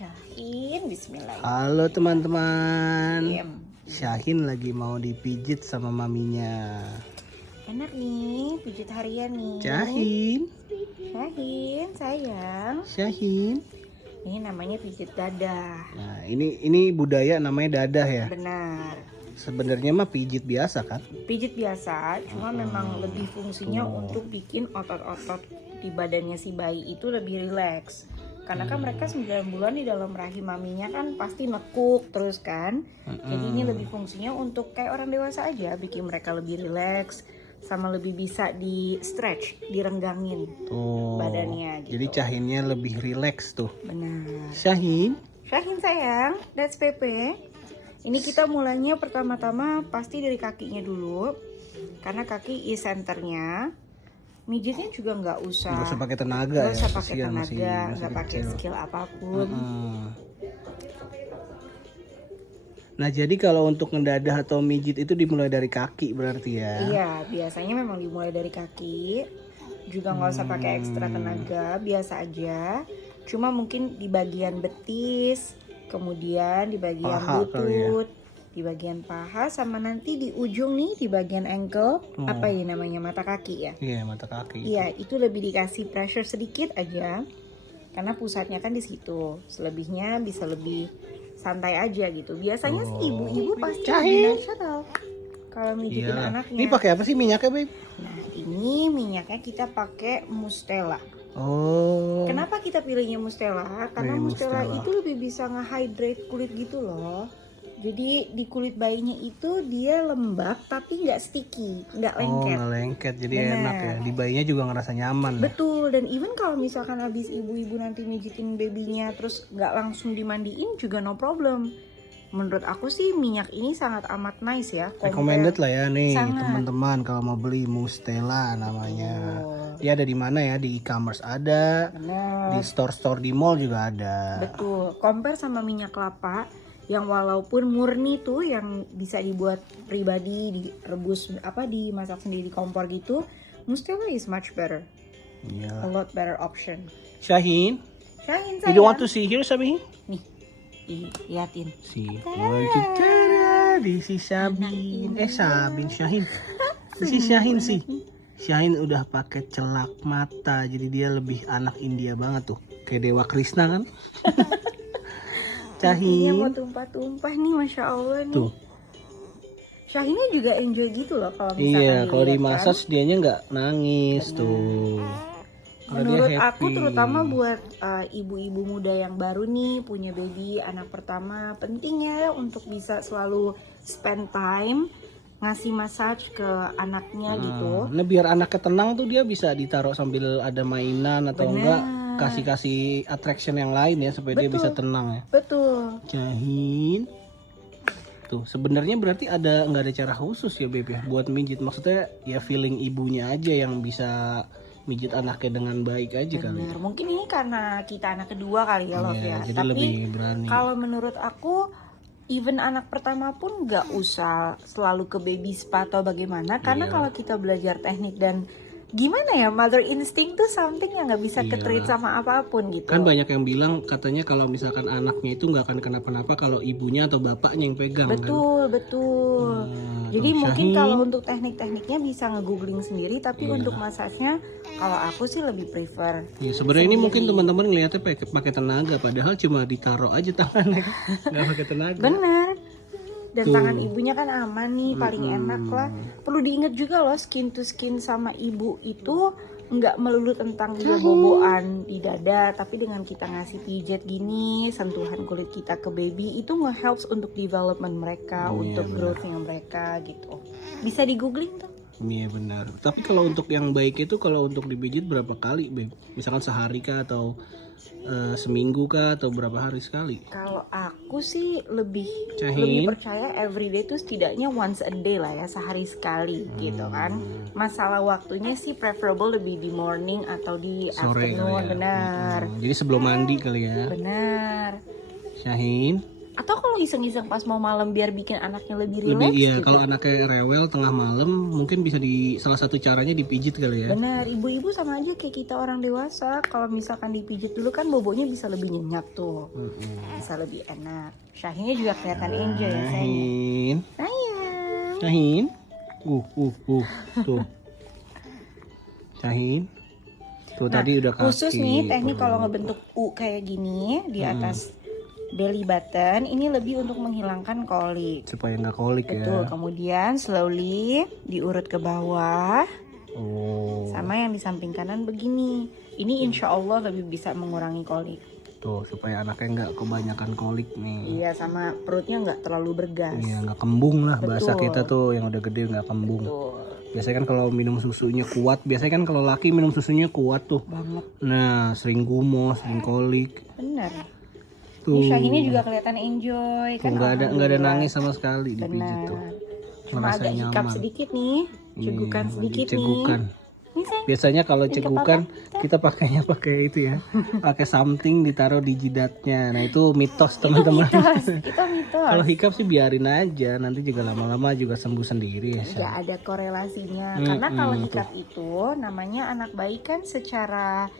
Syahin, bismillah. Halo teman-teman. Diam. Syahin lagi mau dipijit sama maminya. Enak nih, pijit harian nih. Syahin, Syahin, sayang. Syahin. Ini namanya pijit dadah. Nah, ini budaya namanya dadah ya. Benar. Sebenarnya mah pijit biasa kan? Pijit biasa, cuma memang lebih fungsinya untuk bikin otot-otot di badannya si bayi itu lebih rileks. Karena kan mereka 9 bulan di dalam rahim maminya kan pasti nekuk terus kan. Jadi ini lebih fungsinya untuk kayak orang dewasa aja, bikin mereka lebih rileks sama lebih bisa di stretch, direnggangin badannya gitu. Jadi Syahinnya lebih rileks tuh. Benar. Syahin. Syahin sayang, that's Pepe. Ini kita mulainya pertama-tama pasti dari kakinya dulu. Karena kaki is centernya. Mijitnya juga nggak usah pakai tenaga nggak ya. usah pakai kasihan, tenaga, masih nggak pakai kecil. skill apapun. Nah jadi kalau untuk ngedadah atau mijit itu dimulai dari kaki berarti ya? Iya, biasanya memang dimulai dari kaki. Juga nggak usah pakai ekstra tenaga, biasa aja. Cuma mungkin di bagian betis, kemudian di bagian Paha kali ya? lutut, di bagian paha, sama nanti di ujung nih di bagian ankle, apa ya namanya, mata kaki ya? Iya, mata kaki. Iya, itu lebih dikasih pressure sedikit aja. Karena pusatnya kan di situ. Selebihnya bisa lebih santai aja gitu. Biasanya sih ibu-ibu pasti lebih natural kalau mijitin anaknya. Ini pakai apa sih minyaknya, Beb? Nah, ini minyaknya kita pakai Mustela. Oh. Kenapa kita pilihnya Mustela? Karena Mustela Mustela itu lebih bisa nge-hydrate kulit gitu loh. Jadi di kulit bayinya itu dia lembab tapi nggak sticky, nggak lengket. Oh, nggak lengket, jadi Bener. enak ya. Di bayinya juga ngerasa nyaman. Betul, dan even kalau misalkan habis ibu-ibu nanti mijitin babynya terus nggak langsung dimandiin juga no problem. Menurut aku sih minyak ini sangat amat nice ya. Recommended lah ya nih Sangat. teman-teman kalau mau beli Mustela namanya. Dia ada di mana ya? Di e-commerce ada, Bener. di store-store di mall juga ada. Betul, compare sama minyak kelapa yang walaupun murni tuh yang bisa dibuat pribadi, direbus dimasak sendiri di kompor gitu, Mustela is much better. Iya. A lot better option. Syahin, Syahin you don't sayang. want to see here, Sabi? Nih, liatin. Si, di si Sabin, Sabin Syahin, si Syahin sih. Syahin udah pakai celak mata, jadi dia lebih anak India banget tuh, kayak Dewa Krishna kan? Ini mau Syahin, tumpah-tumpah nih, masya Allah nih. tuh. Syahinnya juga enjoy gitu loh kalau misalkan Iya, kalau dilihat, dimasak dianya nggak nangis tuh. Kalau dia Menurut aku happy. terutama buat ibu-ibu muda yang baru nih punya baby anak pertama, penting ya untuk bisa selalu spend time ngasih massage ke anaknya gitu. Nah, biar anaknya tenang tuh dia bisa ditaruh sambil ada mainan atau enggak kasih attraction yang lain ya supaya dia bisa tenang ya. Betul. Syahin. Tuh, sebenarnya berarti nggak ada cara khusus ya Beb ya buat mijit. Maksudnya ya feeling ibunya aja yang bisa mijit anaknya dengan baik aja kali. Benar. Mungkin ini karena kita anak kedua kali ya, Love ya. Jadi Tapi lebih berani. kalau menurut aku even anak pertama pun nggak usah selalu ke baby spa atau bagaimana, karena kalau kita belajar teknik dan gimana ya, mother instinct tuh something yang nggak bisa ke-treat sama apapun gitu. Kan banyak yang bilang katanya kalau misalkan anaknya itu nggak akan kenapa-napa kalau ibunya atau bapaknya yang pegang. Betul, betul. Jadi mungkin kalau untuk teknik-tekniknya bisa nge-googling sendiri, tapi untuk massage-nya kalau aku sih lebih prefer. Ya sebenarnya ini mungkin teman-teman ngelihatnya pakai tenaga, padahal cuma ditaruh aja tangannya, nggak pakai tenaga. Benar. Dan tangan ibunya kan aman nih, paling enak lah. Perlu diingat juga loh, skin to skin sama ibu itu nggak melulu tentang dia boboan di dada, tapi dengan kita ngasih pijat gini, sentuhan kulit kita ke baby itu nge-helps untuk development mereka, untuk growth-nya mereka gitu. Bisa di googling tuh. Iya benar. Tapi kalau untuk yang baik itu kalau untuk dipijit berapa kali, Beb? Misalkan sehari kah atau seminggu kah atau berapa hari sekali? Kalau aku sih lebih Syahin. percaya everyday tuh setidaknya once a day lah ya, sehari sekali gitu kan. Masalah waktunya sih preferable lebih di morning atau di Sore afternoon, kali ya. benar. Jadi sebelum mandi kali ya. Benar. Syahin. Atau kalau iseng-iseng pas mau malam biar bikin anaknya lebih Lebih rileks iya, juga. kalau anaknya rewel tengah malam mungkin bisa salah satu caranya dipijit kali ya. Benar, ibu-ibu sama aja kayak kita orang dewasa. Kalau misalkan dipijit dulu kan bobonya bisa lebih nyenyak tuh. Bisa lebih enak. Syahinnya juga kelihatan enjoy ya sayang. Shahin, Sayang. Shahin, tuh, Shahin, tuh tadi udah kaki. Khusus nih teknik kalau ngebentuk U kayak gini di atas belly button, ini lebih untuk menghilangkan kolik. Supaya nggak kolik Betul, ya. kemudian slowly diurut ke bawah. Oh, Sama yang di samping kanan begini. Ini insya Allah lebih bisa mengurangi kolik. tuh supaya anaknya nggak kebanyakan kolik nih. Iya, sama perutnya nggak terlalu bergas. Iya, nggak kembung lah bahasa Betul. kita tuh, yang udah gede nggak kembung. Betul Biasanya kan kalau minum susunya kuat, biasanya kan kalau laki minum susunya kuat tuh. banget. Nah, sering gumoh, sering kolik. Bener. Tuh. Ini Syahinnya juga kelihatan enjoy Tuh, kan. nggak ada alhamdulillah. nangis sama sekali dipijit tuh. Benar. Cuma Ngerasa agak hikap nyaman. sedikit nih, cegukan Iya, sedikit lagi cegukan. nih. Ini sayang. Biasanya kalau Ini cegukan kita pakainya pakai itu ya, pakai something ditaruh di jidatnya. Nah itu mitos teman-teman. Itu mitos. Kalau hikap sih biarin aja, nanti juga lama-lama juga sembuh sendiri ya. Syah. Nggak ada korelasinya. Karena kalau hikap itu namanya anak bayi kan secara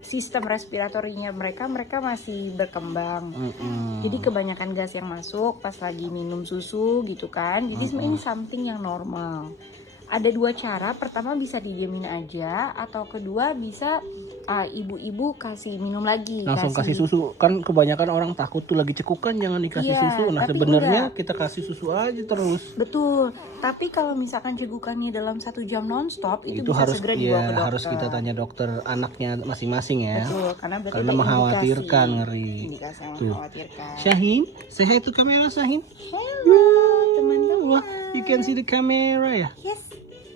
sistem respiratorinya mereka masih berkembang. Jadi kebanyakan gas yang masuk pas lagi minum susu gitu kan. Jadi sebenarnya ini something yang normal. Ada dua cara, pertama bisa didiemin aja, atau kedua bisa ibu-ibu kasih minum lagi. Langsung kasih susu, kan kebanyakan orang takut tuh lagi cekukan jangan dikasih Iya, susu. Nah tapi sebenarnya kita kasih susu aja terus. Betul, tapi kalau misalkan cegukannya dalam 1 jam nonstop itu Itu bisa harus segera dibawa ke dokter. harus kita tanya dokter anaknya masing-masing ya. Betul, karena berarti Karena ada mengkhawatirkan, indikasi. ngeri. Indikasi yang Tuh. mengkhawatirkan. Shahin, say hi to kamera Shahin. Hello teman-teman. Wah, you can see the camera ya. Yes,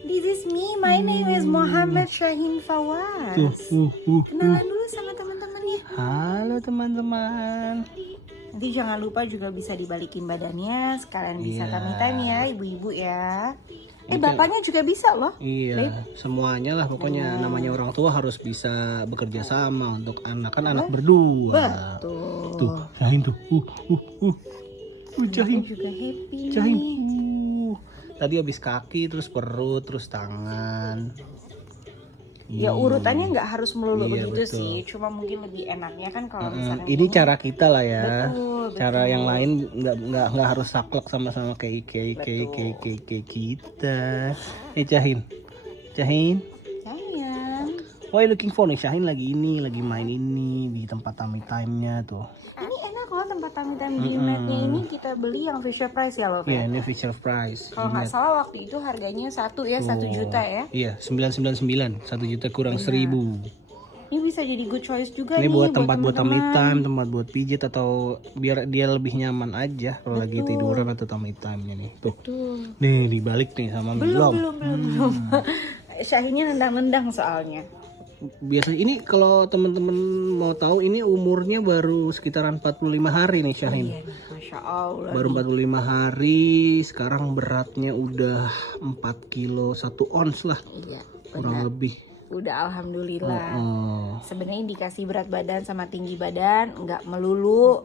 this is me. My name is Muhammad Shahin Fawaz. Kenalan dulu sama teman-temannya. Halo teman-teman. Nanti jangan lupa juga bisa dibalikin badannya. Sekalian bisa Iya. kami tanya ibu-ibu ya. Ini kan- Bapaknya juga bisa loh. Iya, semuanya lah pokoknya namanya orang tua harus bisa bekerja sama untuk anak kan anak berdua. Betul. Tuh, Shahin tuh. Shahin. Anaknya juga happy Shahin. nih. Tadi habis kaki, terus perut, terus tangan. Ya urutannya nggak harus melulu Iya, begitu betul. sih. Cuma mungkin lebih enaknya kan kalau misalnya Ini cara kita lah ya. Betul, Cara betul. yang lain nggak harus saklek sama-sama kayak kita. Shahin. sayang. Why looking for nih? Shahin lagi main ini di tempat tummy time-nya tuh. Ini enak loh tempat time di Mednya ini kita beli yang Fisher Price ya loh. Iya, ini Fisher Price. Kalau nggak salah waktu itu harganya 1 juta ya. Iya, 999, 1 juta kurang 1000. Ini bisa jadi good choice juga Ini nih buat tempat buat tummy teman-teman. time, tempat buat pijit atau biar dia lebih nyaman aja kalau lagi tiduran atau tummy time-nya nih. Tuh. Tuh. Nih dibalik nih sama Belum. Syahinnya nendang-nendang soalnya. Biasanya ini kalau teman-teman mau tahu ini umurnya baru sekitaran 45 hari nih Shahin. Iya nih, Masya Allah. Baru 45 hari, sekarang beratnya udah 4 kilo 1 ons lah Iya, kurang lebih. udah alhamdulillah. Oh. Sebenarnya indikasi berat badan sama tinggi badan nggak melulu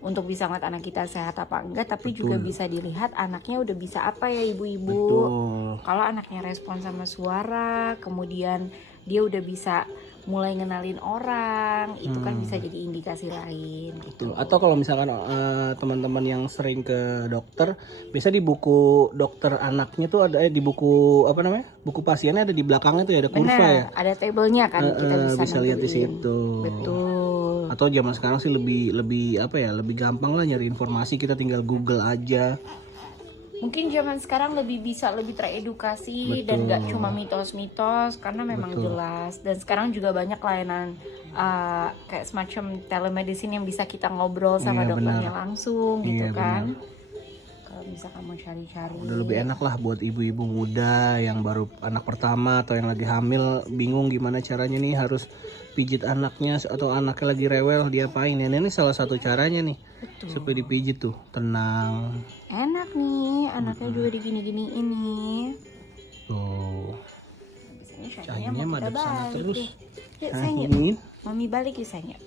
untuk bisa ngeliat anak kita sehat apa enggak, tapi juga bisa dilihat anaknya udah bisa apa ya ibu-ibu. Betul. Kalau anaknya respon sama suara, kemudian dia udah bisa mulai ngenalin orang, itu kan bisa jadi indikasi lain gitu. Atau kalau misalkan teman-teman yang sering ke dokter, biasa di buku dokter anaknya tuh ada di buku apa namanya? Buku pasiennya ada di belakangnya tuh ya ada kurva ya. Benar, ada tabelnya kan kita Bisa lihat di nentuin. situ. Betul. Atau zaman sekarang sih lebih apa ya? Lebih gampang lah nyari informasi, kita tinggal Google aja. Mungkin zaman sekarang lebih teredukasi dan gak cuma mitos-mitos karena memang jelas. Dan sekarang juga banyak layanan kayak semacam telemedicine yang bisa kita ngobrol sama dokternya langsung gitu kan. Kalau misalkan mau cari-cari. Udah lebih enak lah buat ibu-ibu muda yang baru anak pertama atau yang lagi hamil, bingung gimana caranya nih harus pijit anaknya atau anaknya lagi rewel diapain ya. Ini salah satu caranya nih. Supaya dipijit tuh tenang. Enak nih, anaknya juga digini-giniin nih. Tuh. Biasanya Shahinnya mau kita madep sana balik terus. deh. Yuk sayang, yuk. Shahin. Mami balik yuk sayang.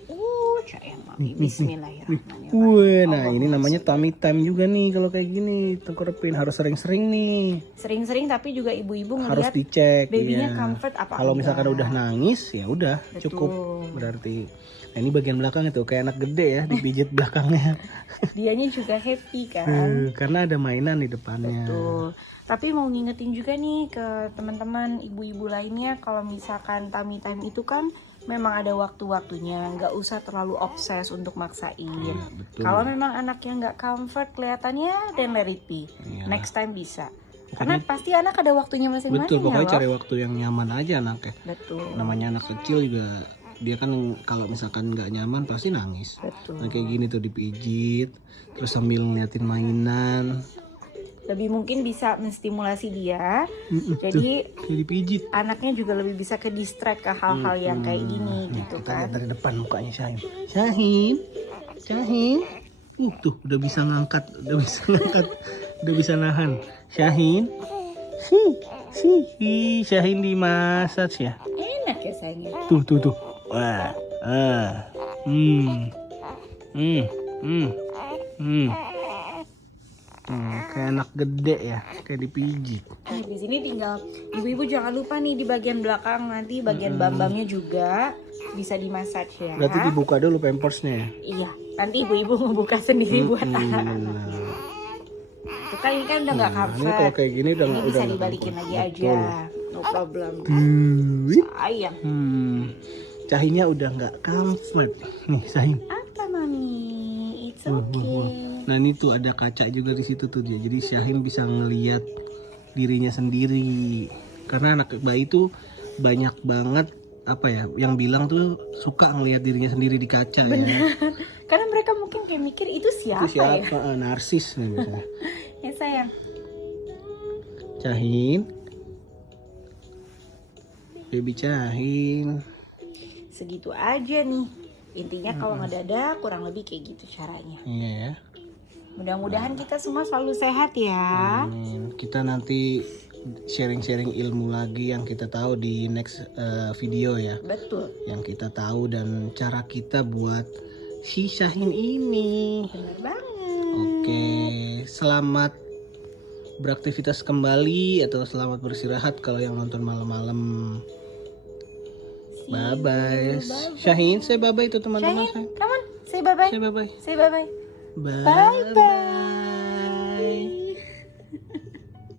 baca ya Mami. Bismillahirrahmanirrahim. Wah, nah ini namanya tummy time juga nih kalau kayak gini. Tengkurapin harus sering-sering nih. Sering-sering, tapi juga ibu-ibu Harus ngeliat dicek. babynya iya. comfort apa Kalau misalkan enggak. udah nangis ya udah Betul. cukup berarti. Nah ini bagian belakang itu kayak anak gede ya dipijit belakangnya. Dianya juga happy kan. Karena ada mainan di depannya. Betul. Tapi mau ngingetin juga nih ke teman-teman ibu-ibu lainnya, kalau misalkan tummy time itu kan memang ada waktu-waktunya, nggak usah terlalu obses untuk maksain. Betul. Kalau memang anaknya nggak comfort kelihatannya, then let it be. Iya. Next time bisa. Karena pasti anak ada waktunya masing-masing. Betul, pokoknya ya, cari loh. waktu yang nyaman aja anaknya. Betul. Namanya anak kecil juga dia kan kalau misalkan nggak nyaman pasti nangis. Betul. Nah kayak gini tuh dipijit, terus sambil ngeliatin mainan. Lebih mungkin bisa menstimulasi dia. Tuh, Jadi kayak dipijit. anaknya juga lebih bisa ke distract ke hal-hal yang kayak gini gitu Kita lihat kan. dari depan mukanya Syahin. Syahin, Syahin. Tuh udah bisa ngangkat, udah bisa nahan. Syahin, Syahin di massage ya. Enak ya sayangnya. Tuh. Wah, kayak anak gede ya, kayak dipijit. Nah, di sini tinggal ibu-ibu jangan lupa nih di bagian belakang nanti bagian bambangnya juga bisa dimassage ya. Berarti dibuka dulu pampersnya ya. Iya, nanti ibu-ibu ngebuka sendiri buat anak-anak. Itu kan ini kan udah nggak Ini kalau comfort. kayak gini udah Ini nggak bisa nggak dibalikin comfort. lagi aja. No problem. Duit. Sayang. Cahinya udah nggak comfort. Nih Syahin. Apa mami? It's okay. Nah ini tuh ada kaca juga di situ tuh dia. Jadi Syahin bisa ngeliat dirinya sendiri. Karena anak bayi tuh banyak banget apa ya yang bilang tuh suka ngelihat dirinya sendiri di kaca ya. Karena mereka mungkin kayak mikir itu siapa, Itu siapa? Narsis nih misalnya. ya sayang. Cahin. Baby Cahin. Segitu aja nih. Intinya kalau ngedadak kurang lebih kayak gitu caranya. Iya ya. Mudah-mudahan kita semua selalu sehat ya. Amin. Kita nanti sharing-sharing ilmu lagi yang kita tahu di next video ya. Betul. Yang kita tahu dan cara kita buat si Syahin ini. Bener banget. Oke, selamat beraktivitas kembali atau selamat beristirahat kalau yang nonton malam-malam. Bye bye. Syahin, say bye bye itu teman-teman. Syahin, come on, say bye-bye. Say bye bye. Say bye-bye. Bye bye.